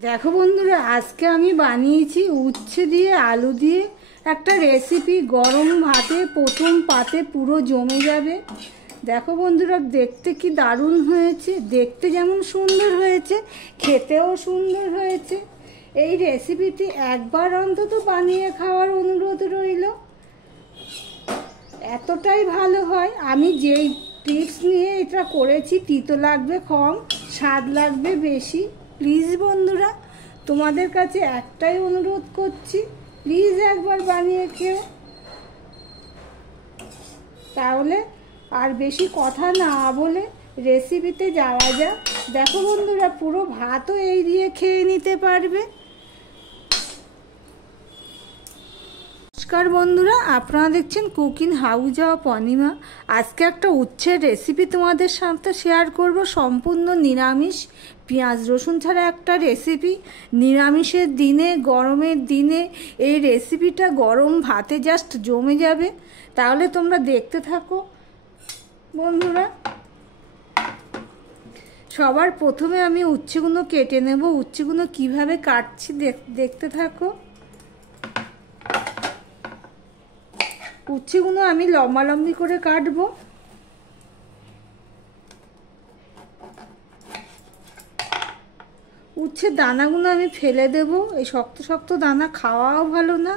দেখো বন্ধুরা, আজকে আমি বানিয়েছি উচ্ছে দিয়ে আলু দিয়ে একটা রেসিপি। গরম ভাতে প্রথম পাতে পুরো জমে যাবে। দেখো বন্ধুরা, দেখতে কি দারুণ হয়েছে। দেখতে যেমন সুন্দর হয়েছে, খেতেও সুন্দর হয়েছে। এই রেসিপিটি একবার অন্তত বানিয়ে খাওয়ার অনুরোধ রইল। এতটাই ভালো হয়। আমি যেই টিপস নিয়ে এটা করেছি, তিতো লাগবে কম, স্বাদ লাগবে বেশি। প্লিজ বন্ধুরা, তোমাদের কাছে একটাই অনুরোধ করছি, প্লিজ একবার বানিয়ে খেও। তাহলে আর বেশি কথা না বলে রেসিপিতে যাওয়া যাক। দেখো বন্ধুরা, পুরো ভাতও এই দিয়ে খেয়ে নিতে পারবে। নমস্কার বন্ধুরা, আপনারা দেখছেন কুকিং হাউস অফ অনিমা। আজকে একটা উচ্ছের রেসিপি তোমাদের সাথে শেয়ার করব। সম্পূর্ণ নিরামিষ, পেঁয়াজ রসুন ছাড়া একটা রেসিপি। নিরামিষের দিনে, গরমের দিনে এই রেসিপিটা গরম ভাতে জাস্ট জমে যাবে। তাহলে তোমরা দেখতে থাকো বন্ধুরা। সবার প্রথমে আমি উচ্ছেগুলো কেটে নেব। উচ্ছেগুলো কিভাবে কাটছি দেখতে থাকো। উচ্ছেগুলো আমি লম্বালম্বি করে কাটবো। উচ্ছের দানাগুলো আমি ফেলে দেব। এই শক্ত শক্ত দানা খাওয়াও ভালো না।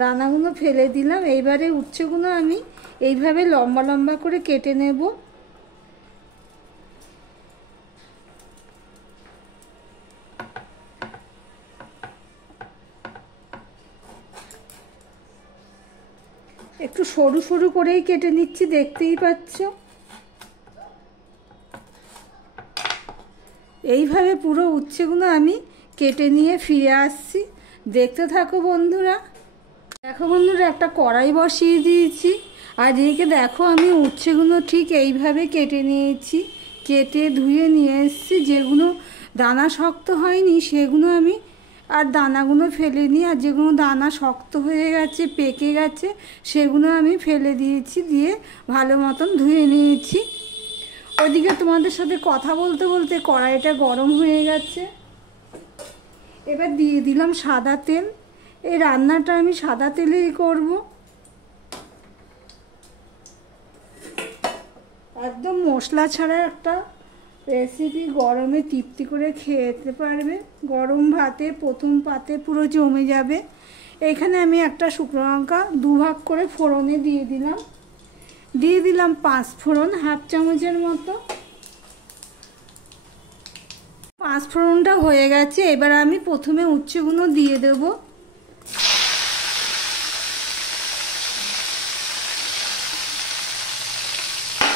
দানাগুলো ফেলে দিলাম। এইবারে উচ্ছেগুলো আমি এইভাবে লম্বা লম্বা করে কেটে নেব। একটু সরু সরু করেই কেটে নিচ্ছি, দেখতেই পাচ্ছ। এইভাবে পুরো উচ্ছেগুলো আমি কেটে নিয়ে ফিরে আসছি, দেখতে থাকো বন্ধুরা। দেখো বন্ধুরা, একটা কড়াই বসিয়ে দিয়েছি। আর এদিকে দেখো, আমি উচ্ছেগুলো ঠিক এইভাবে কেটে নিয়েছি। কেটে ধুয়ে নিয়ে এসেছি। যেগুলো দানা শক্ত হয়নি সেগুলো আমি আর দানাগুলো ফেলে নিই। আর যেগুলো দানা শক্ত হয়ে গেছে, পেকে গেছে, সেগুলো আমি ফেলে দিয়েছি। দিয়ে ভালো মতন ধুয়ে নিয়েছি। ওদিকে তোমাদের সাথে কথা বলতে বলতে কড়াইটা গরম হয়ে গেছে। এবার দিয়ে দিলাম সাদা তেল। এই রান্নাটা আমি সাদা তেলেই করব। একদম মশলা ছাড়া একটা রেসিপি। গরমে তৃপ্তি করে খেতে পারবে। গরম ভাতে প্রথম পাতে পুরো জমে যাবে। এখানে আমি একটা শুকনো লঙ্কা দুভাগ করে ফোড়নে দিয়ে দিলাম। দিয়ে দিলাম 5 ফোড়ন, হাফ চামচের মতো। 5 ফোড়নটা হয়ে গেছে। এবার আমি প্রথমে উচ্ছেগুলো দিয়ে দেব।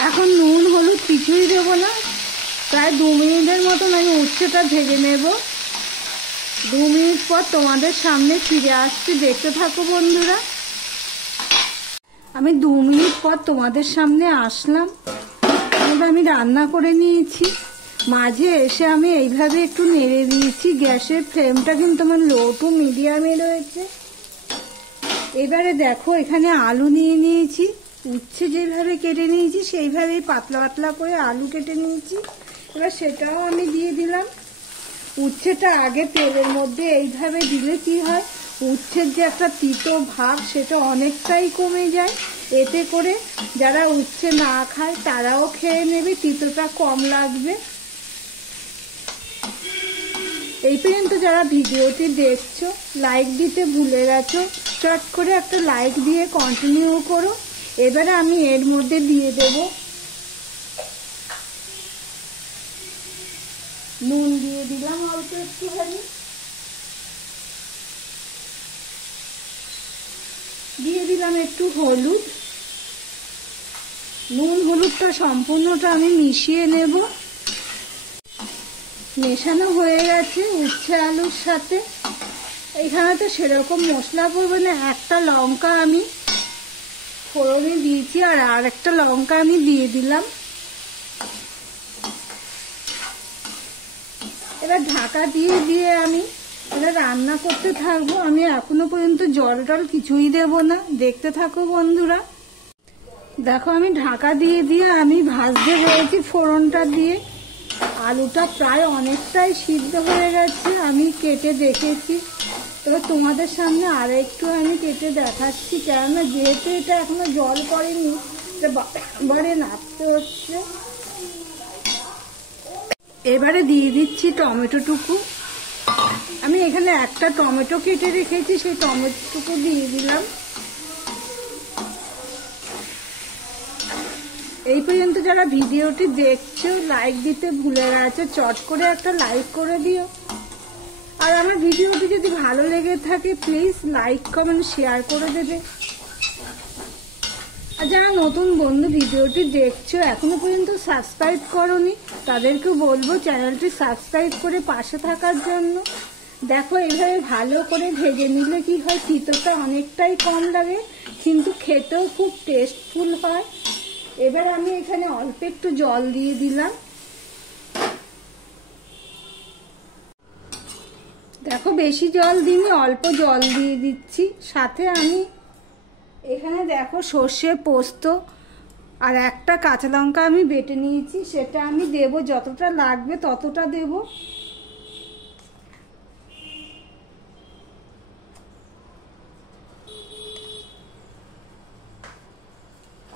এখন নুন হলুদ কিছুই দেবো না। প্রায় 2 মিনিটের মতন আমি উচ্ছেটা ভেজে নেব। 2 মিনিট পর তোমাদের সামনে ফিরে আসছি, দেখতে থাকো বন্ধুরা। আমি 2 মিনিট পর তোমাদের সামনে আসলাম। এবার আমি রান্না করে নিয়েছি। মাঝে এসে আমি এইভাবে একটু নেড়ে দিয়েছি। গ্যাসের ফ্লেমটা কিন্তু আমার লো টু মিডিয়ামে রয়েছে। এবারে দেখো, এখানে আলু নিয়ে নিয়েছি। উচ্ছে যেভাবে কেটে নিয়েছি সেইভাবেই পাতলা পাতলা করে আলু কেটে নিয়েছি। এবার সেটাও আমি দিয়ে দিলাম। উচ্ছেটা আগে তেলের মধ্যে এইভাবে দিলে কি হয়, উচ্ছের যে একটা তিতো ভাব সেটা অনেকটাই কমে যায়। এতে করে যারা উচ্ছে না খায় তারাও খেয়ে নেবে, তিতোটা কম লাগবে। এই পর্যন্ত যারা ভিডিওটি দেখছো, লাইক দিতে ভুলে গেছো, চট করে একটা লাইক দিয়ে কন্টিনিউ করো। এবারে আমি এর মধ্যে দিয়ে দেব নুন। দিয়ে দিলাম অল্প একটুখানি। দিয়ে দিলাম একটু হলুদ। নুন হলুদটা সম্পূর্ণটা আমি মিশিয়ে নেব। মেশানো হয়ে গেছে উচ্ছে আলুর সাথে। এখানে তো সেরকম মশলা পড়বে না। একটা লঙ্কা আমি ফোড়নে দিয়েছি, আর আরেকটা লঙ্কা আমি দিয়ে দিলাম। এবার ঢাকা দিয়ে দিয়ে আমি তাহলে রান্না করতে থাকবো। আমি এখনো পর্যন্ত জল টল কিছুই দেবো না, দেখতে থাকো বন্ধুরা। দেখো আমি ঢাকা দিয়ে দিয়ে আমি ভাজতে রয়েছি ফোড়নটা দিয়ে। আলুটা প্রায় অনেকটাই সিদ্ধ হয়ে গেছে, আমি কেটে দেখেছি। তবে তোমাদের সামনে আর একটু আমি কেটে দেখাচ্ছি, কেননা যেহেতু এটা এখনো জল পড়েনি, বারে নাড়তে হচ্ছে। এবারে দিয়ে দিচ্ছি টমেটোটুকু। আমি এখানে একটা টমেটো কেটে রেখেছি, সেই টমেটোটুকু দিয়ে দিলাম। এই পর্যন্ত যারা ভিডিওটি দেখছো লাইক দিতে ভুলে গেছো, চট করে একটা লাইক করে দিও। আর আমার ভিডিওটি যদি ভালো লেগে থাকে প্লিজ লাইক কমেন্ট শেয়ার করে দেবে। আর যারা নতুন বন্ধু ভিডিওটি দেখছো এখনো পর্যন্ত সাবস্ক্রাইব করোনি, তাদেরকেও বলবো চ্যানেলটি সাবস্ক্রাইব করে পাশে থাকার জন্য। দেখো এইভাবে ভালো করে ভেজে নিলে কি হয়, তিতোটা অনেকটাই কম লাগে, কিন্তু খেতেও খুব টেস্টফুল হয়। এবার আমি এখানে অল্প একটু জল দিয়ে দিলাম। দেখো বেশি জল দিইনি, অল্প জল দিয়ে দিচ্ছি। সাথে আমি এখানে দেখো সর্ষে পোস্ত আর একটা কাঁচা লঙ্কা আমি বেটে নিয়েছি, সেটা আমি দেব, যতটা লাগবে ততটা দেব।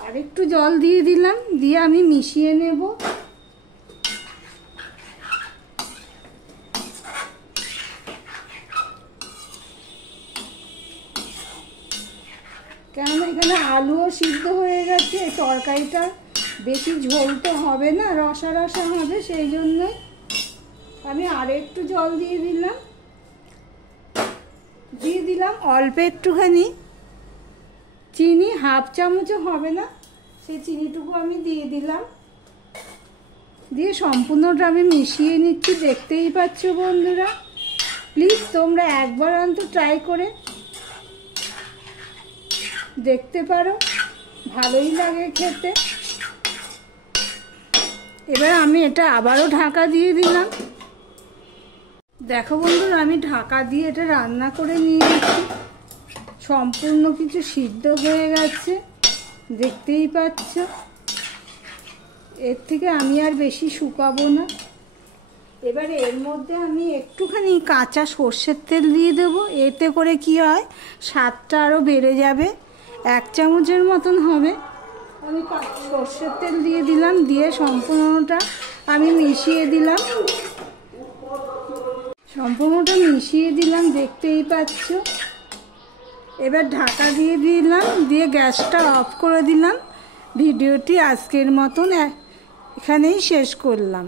আর একটু জল দিয়ে দিলাম, দিয়ে আমি মিশিয়ে নেব। কেননা এখানে আলুও সিদ্ধ হয়ে গেছে, তরকারিটা বেশি ঝোল তো হবে না, রসা রসা হবে, সেই জন্যই আমি আর একটু জল দিয়ে দিলাম অল্প একটুখানি চিনি, হাফ চামচও হবে না, সেই চিনিটুকু আমি দিয়ে দিলাম। দিয়ে সম্পূর্ণটা আমি মিশিয়ে নিচ্ছি, দেখতেই পাচ্ছ বন্ধুরা। প্লিজ তোমরা একবার অন্তত ট্রাই করে দেখতে পারো, ভালোই লাগে খেতে। এবার আমি এটা আবারও ঢাকা দিয়ে দিলাম। দেখো বন্ধুরা আমি ঢাকা দিয়ে এটা রান্না করে নিয়েছি, সম্পূর্ণ কিছু সিদ্ধ হয়ে গেছে, দেখতেই পাচ্ছ। এর থেকে আমি আর বেশি শুকাবো না। এবারে এর মধ্যে আমি একটুখানি কাঁচা সর্ষের তেল দিয়ে দেবো, এতে করে কি হয় স্বাদটা আরও বেড়ে যাবে। 1 চামচের মতন হবে। আমি সর্ষের তেল দিয়ে দিলাম, দিয়ে সম্পূর্ণটা আমি মিশিয়ে দিলাম। দেখতেই পাচ্ছ। এবার ঢাকা দিয়ে দিলাম, দিয়ে গ্যাসটা অফ করে দিলাম। ভিডিওটি আজকের মতন এখানেই শেষ করলাম।